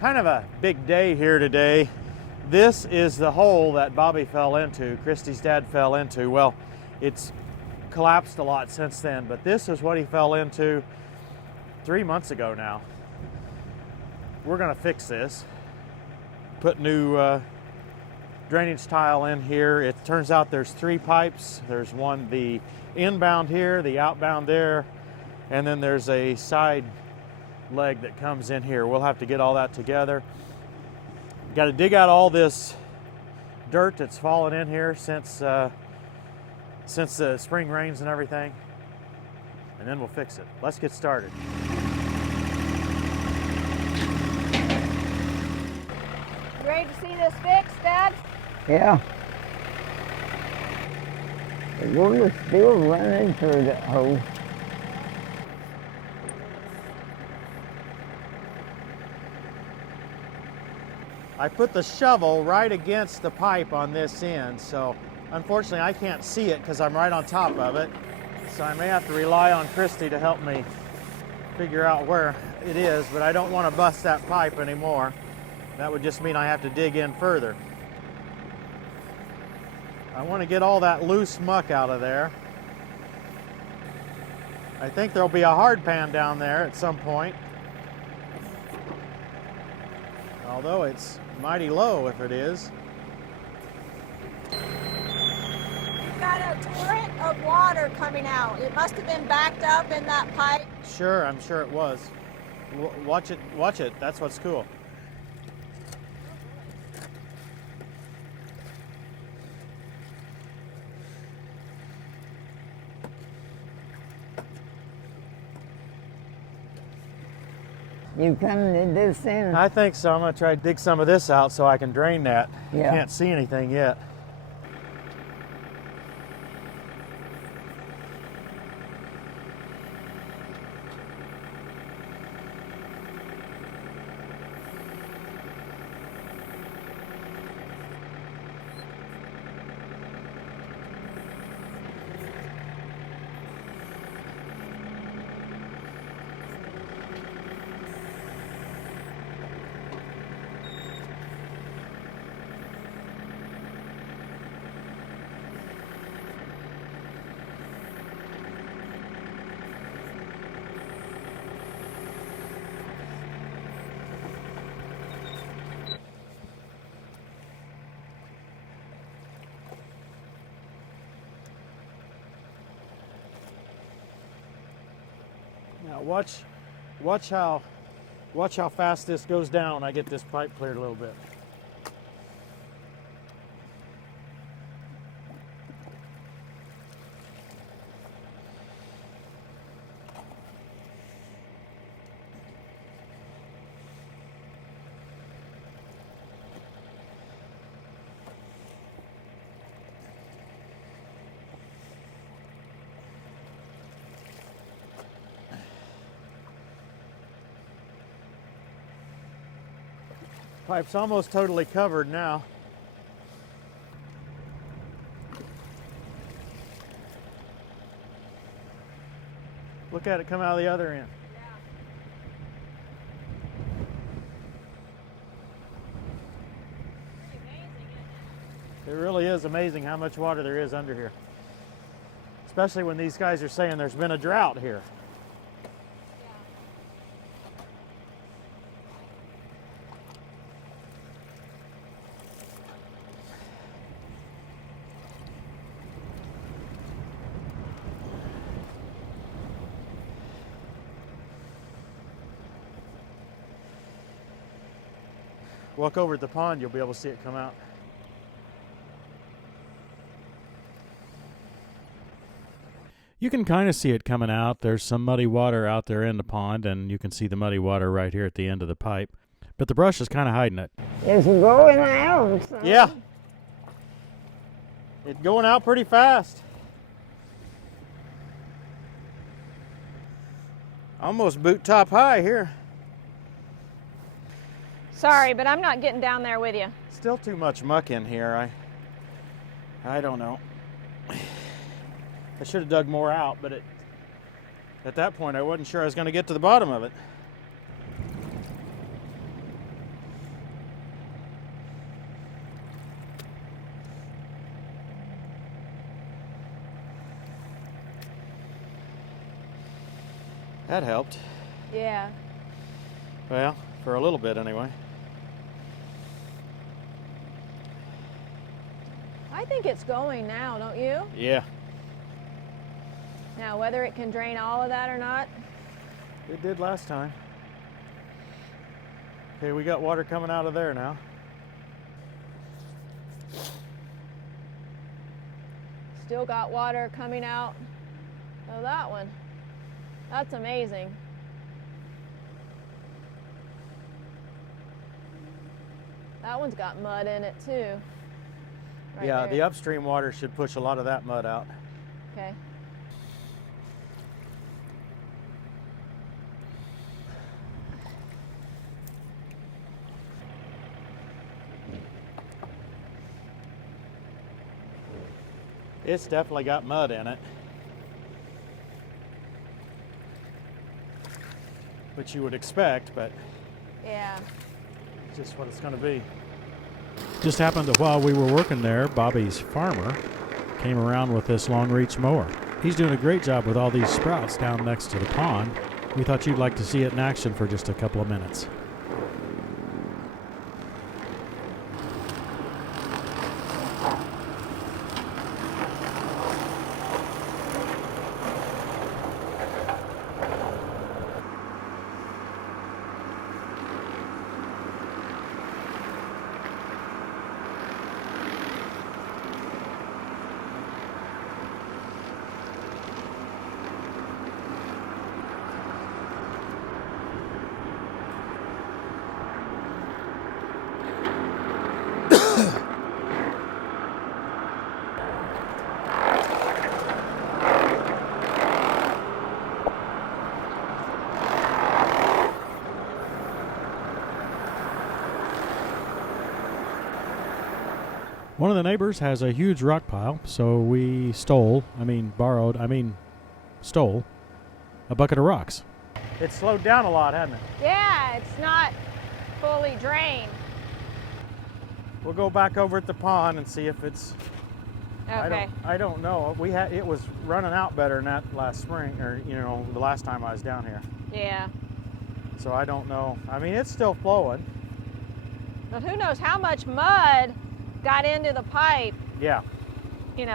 Kind of a big day here today. This is the hole that Bobby fell into, Christy's dad fell into. Well, it's collapsed a lot since then, but this is what he fell into 3 months ago now. We're gonna fix this, put new drainage tile in here. It turns out there's 3 pipes. There's one, the inbound here, the outbound there, and then there's a side leg that comes in here. We'll have to get all that together. Got to dig out all this dirt that's fallen in here since the spring rains and everything, and then we'll fix it. Let's get started. You ready to see this fixed, Dad? Yeah. The water's still running through that hole. I put the shovel right against the pipe on this end, so unfortunately I can't see it because I'm right on top of it. So I may have to rely on Christy to help me figure out where it is, but I don't want to bust that pipe anymore. That would just mean I have to dig in further. I want to get all that loose muck out of there. I think there'll be a hard pan down there at some point. Although it's mighty low if it is. You've got a torrent of water coming out. It must have been backed up in that pipe. Sure, I'm sure it was. Watch it. That's what's cool. You coming to this in? I think so. I'm going to try to dig some of this out so I can drain that. Yeah. Can't see anything yet. Now watch how fast this goes down when I get this pipe cleared a little bit. Pipe's almost totally covered now. Look at it come out of the other end. Pretty amazing, isn't It really is amazing how much water there is under here. Especially when these guys are saying there's been a drought here. Walk over at the pond, you'll be able to see it come out. You can kind of see it coming out. There's some muddy water out there in the pond, and you can see the muddy water right here at the end of the pipe. But the brush is kind of hiding it. It's going out. Son. Yeah. It's going out pretty fast. Almost boot top high here. Sorry, but I'm not getting down there with you. Still too much muck in here. I don't know. I should have dug more out, but at that point I wasn't sure I was going to get to the bottom of it. That helped. Yeah. Well, for a little bit anyway. I think it's going now, don't you? Yeah, Now, whether it can drain all of that or not. it did last time. Okay, we got water coming out of there now. Still got water coming out of that one. That's amazing. That one's got mud in it too. Right Yeah, there. the upstream water should push a lot of that mud out. Okay. It's definitely got mud in it, which you would expect, but Yeah. it's just what it's going to be. Just happened that while we were working there, Bobby's farmer came around with this long reach mower. He's doing a great job with all these sprouts down next to the pond. We thought you'd like to see it in action for just a couple of minutes. One of the neighbors has a huge rock pile, so we stole a bucket of rocks. It's slowed down a lot, hasn't it? Yeah, it's not fully drained. We'll go back over at the pond and see if it's. Okay. I don't know. It was running out better than that last spring, or the last time I was down here. Yeah. So I don't know. I mean, it's still flowing. But who knows how much mud got into the pipe. Yeah.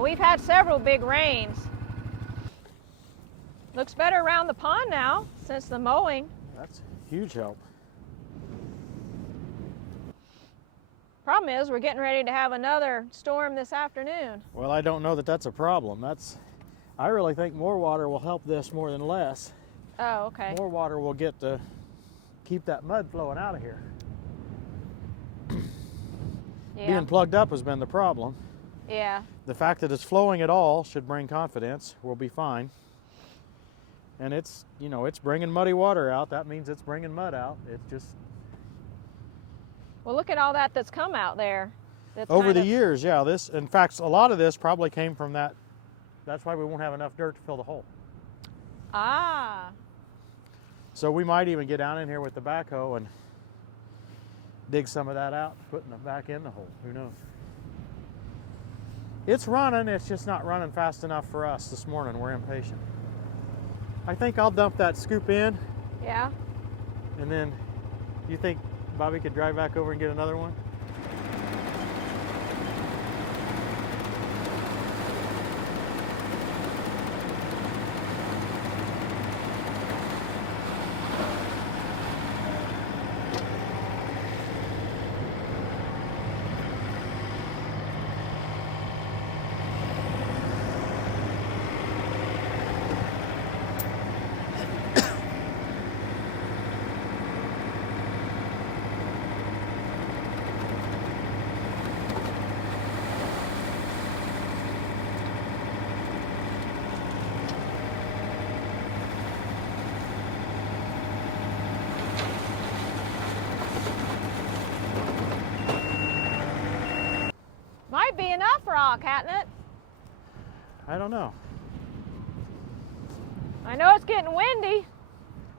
We've had several big rains. Looks better around the pond now since the mowing. That's huge help. Problem is, we're getting ready to have another storm this afternoon. Well, I don't know that that's a problem. I really think more water will help this more than less. Oh, okay. More water will get to keep that mud flowing out of here. Yeah. Being plugged up has been the problem. Yeah. The fact that it's flowing at all should bring confidence. We'll be fine. And it's bringing muddy water out. That means it's bringing mud out. It's just Well, look at all that's come out there. That's over kind the of- years, yeah. In fact, a lot of this probably came from that. That's why we won't have enough dirt to fill the hole. Ah. So we might even get down in here with the backhoe and dig some of that out, putting it back in the hole. Who knows? It's running. It's just not running fast enough for us this morning. We're impatient. I think I'll dump that scoop in, Yeah. and then you think Bobby could drive back over and get another one? Might be enough rock, hadn't it? I don't know. I know it's getting windy.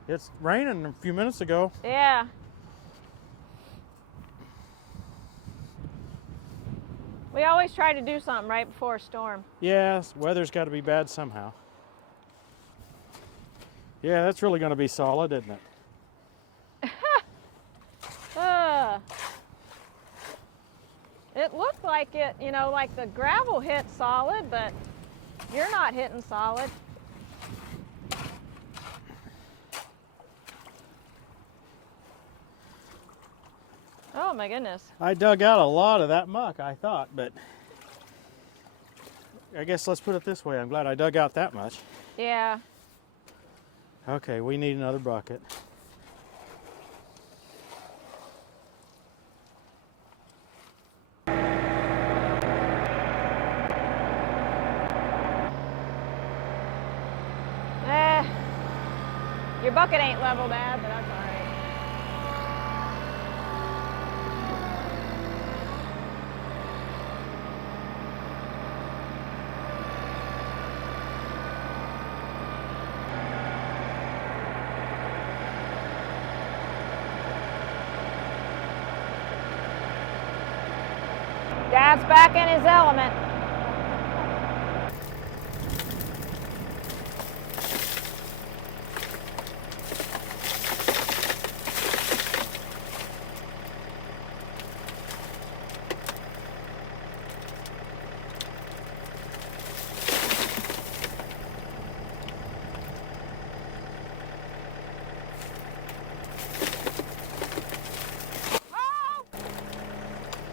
It's raining a few minutes ago. Yeah. We always try to do something right before a storm. Yes, weather's got to be bad somehow. Yeah, that's really going to be solid, isn't it? It looked like it, you know, like the gravel hit solid, but you're not hitting solid. Oh my goodness. I dug out a lot of that muck, I thought, but I guess let's put it this way. I'm glad I dug out that much. Yeah. Okay, we need another bucket. Your bucket ain't level, Dad, but that's all right. Dad's back in his element.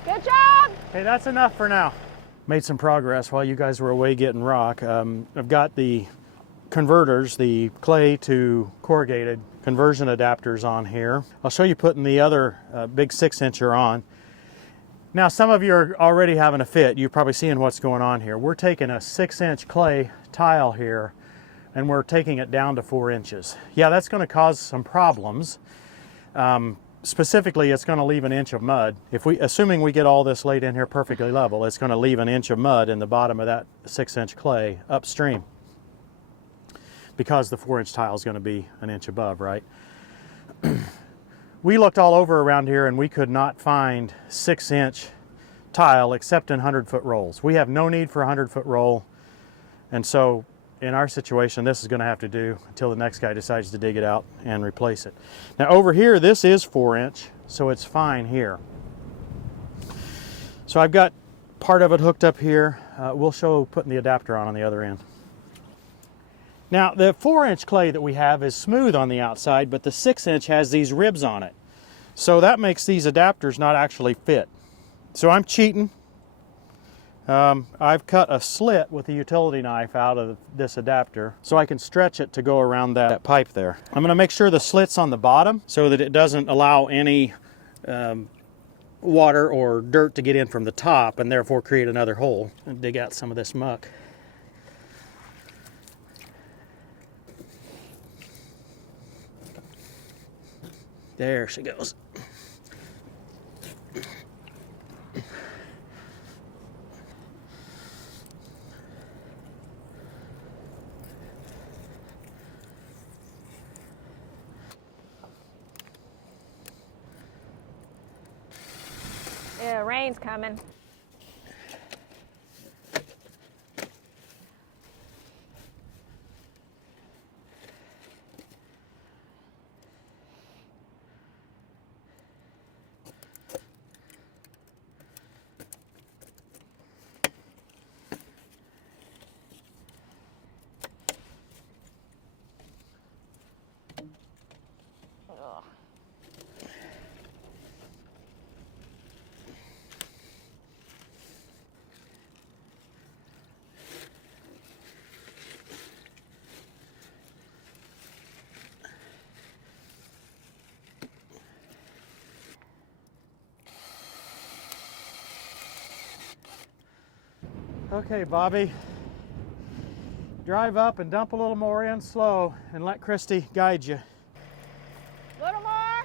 Good job! Hey, that's enough for now. Made some progress while you guys were away getting rock. I've got the converters, the clay to corrugated conversion adapters on here. I'll show you putting the other big 6-incher on. Now, some of you are already having a fit. You're probably seeing what's going on here. We're taking a 6-inch clay tile here and we're taking it down to 4 inches. Yeah, that's going to cause some problems. Specifically, it's going to leave an inch of mud. Assuming we get all this laid in here perfectly level, it's going to leave an inch of mud in the bottom of that 6-inch clay upstream, because the 4-inch tile is going to be an inch above, right? We looked all over around here and we could not find 6-inch tile except in 100-foot rolls. We have no need for a 100-foot roll, and so in our situation, this is going to have to do until the next guy decides to dig it out and replace it. Now over here, this is 4-inch, so it's fine here. So I've got part of it hooked up here. We'll show putting the adapter on the other end. Now the 4-inch clay that we have is smooth on the outside, but the 6-inch has these ribs on it. So that makes these adapters not actually fit. So I'm cheating. I've cut a slit with a utility knife out of this adapter so I can stretch it to go around that pipe there. I'm going to make sure the slit's on the bottom so that it doesn't allow any water or dirt to get in from the top and therefore create another hole and dig out some of this muck. There she goes. Yeah, rain's coming. Okay, Bobby, drive up and dump a little more in slow and let Christy guide you. Little more.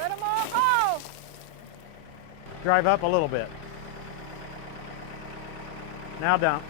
Little more. Oh! Drive up a little bit. Now dump.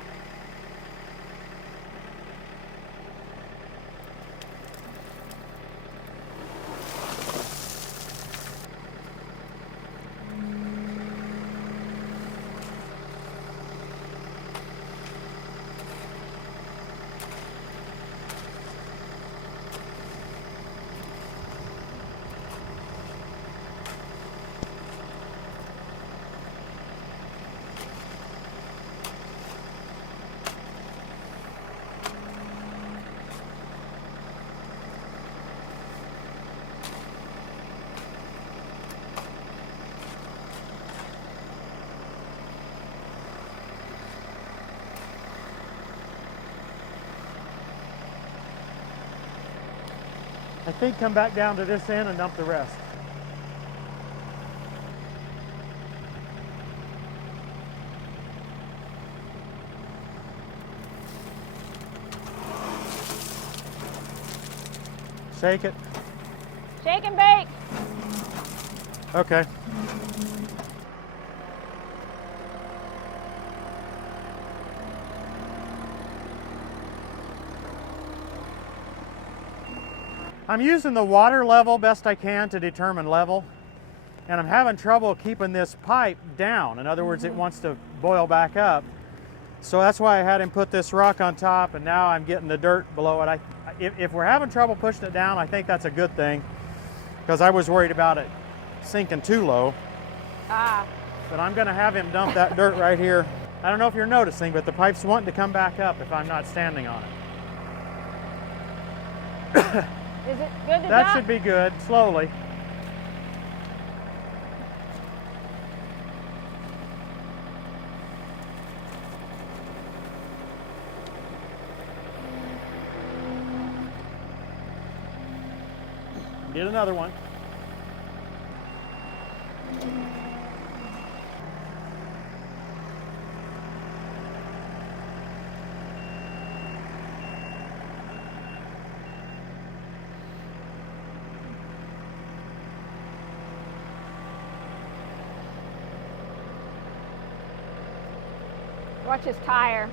think come back down to this end and dump the rest. Shake it. Shake and bake. Okay. I'm using the water level best I can to determine level, and I'm having trouble keeping this pipe down. In other words, it wants to boil back up. So that's why I had him put this rock on top, and now I'm getting the dirt below it. If we're having trouble pushing it down, I think that's a good thing, because I was worried about it sinking too low. Ah. But I'm gonna have him dump that dirt right here. I don't know if you're noticing, but the pipe's wanting to come back up if I'm not standing on it. Is it good to That dump? should be good, slowly. Get another one. Watch his tire.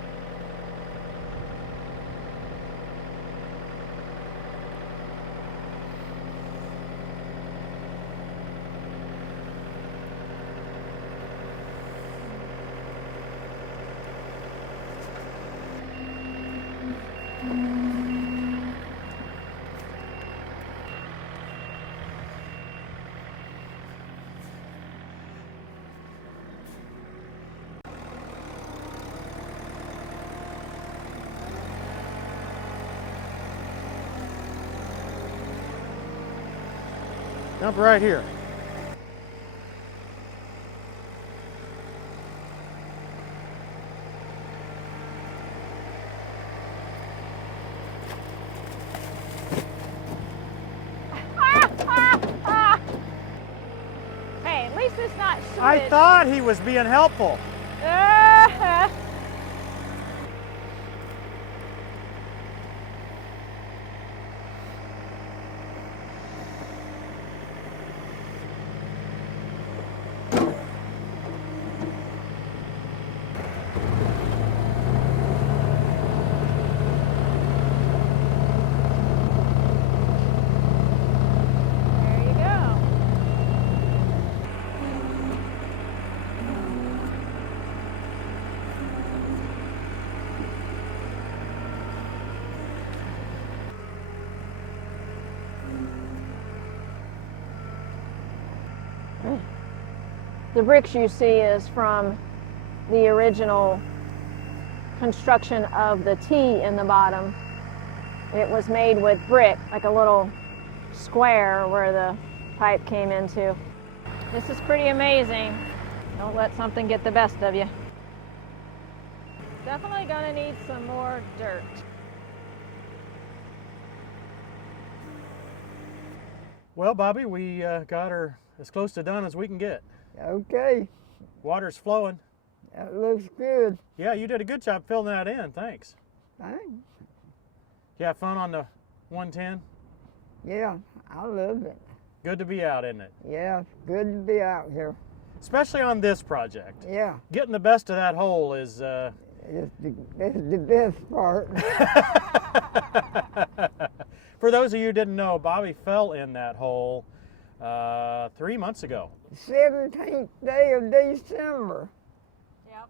Dump right here. Hey, at least it's not sewage. I thought he was being helpful. There you go. The bricks you see is from the original construction of the T in the bottom. It was made with brick, like a little square where the pipe came into. This is pretty amazing. Don't let something get the best of you. Definitely gonna need some more dirt. Well, Bobby, we got her as close to done as we can get. Okay, Water's flowing. that looks good. Yeah, you did a good job filling that in. Thanks. Thanks. You have fun on the 110? Yeah, I love it. Good to be out, isn't it? Yeah, it's good to be out here. Especially on this project. Yeah, Getting the best of that hole is it's the best part. For those of you who didn't know, Bobby fell in that hole 3 months ago. 17th day of December. Yep.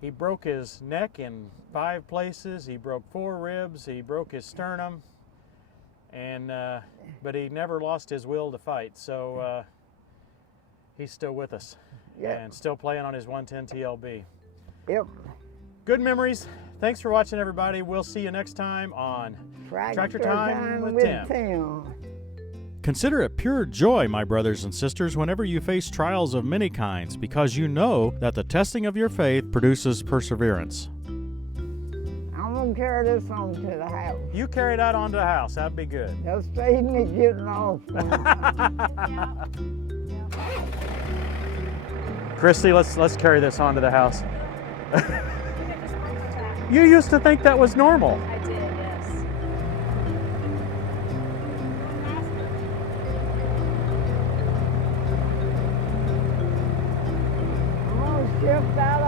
He broke his neck in 5 places. He broke 4 ribs. He broke his sternum, and but he never lost his will to fight. So he's still with us and still playing on his 110 TLB. Yep. Good memories. Thanks for watching, everybody. We'll see you next time on Tractor Time with Tim. Consider it pure joy, my brothers and sisters, whenever you face trials of many kinds, because you know that the testing of your faith produces perseverance. I'm gonna come carry this home to the house. You carry that onto the house. That'd be good. Just save me getting off. Christy, let's carry this onto the house. You used to think that was normal. I did, yes. I'm gonna shift that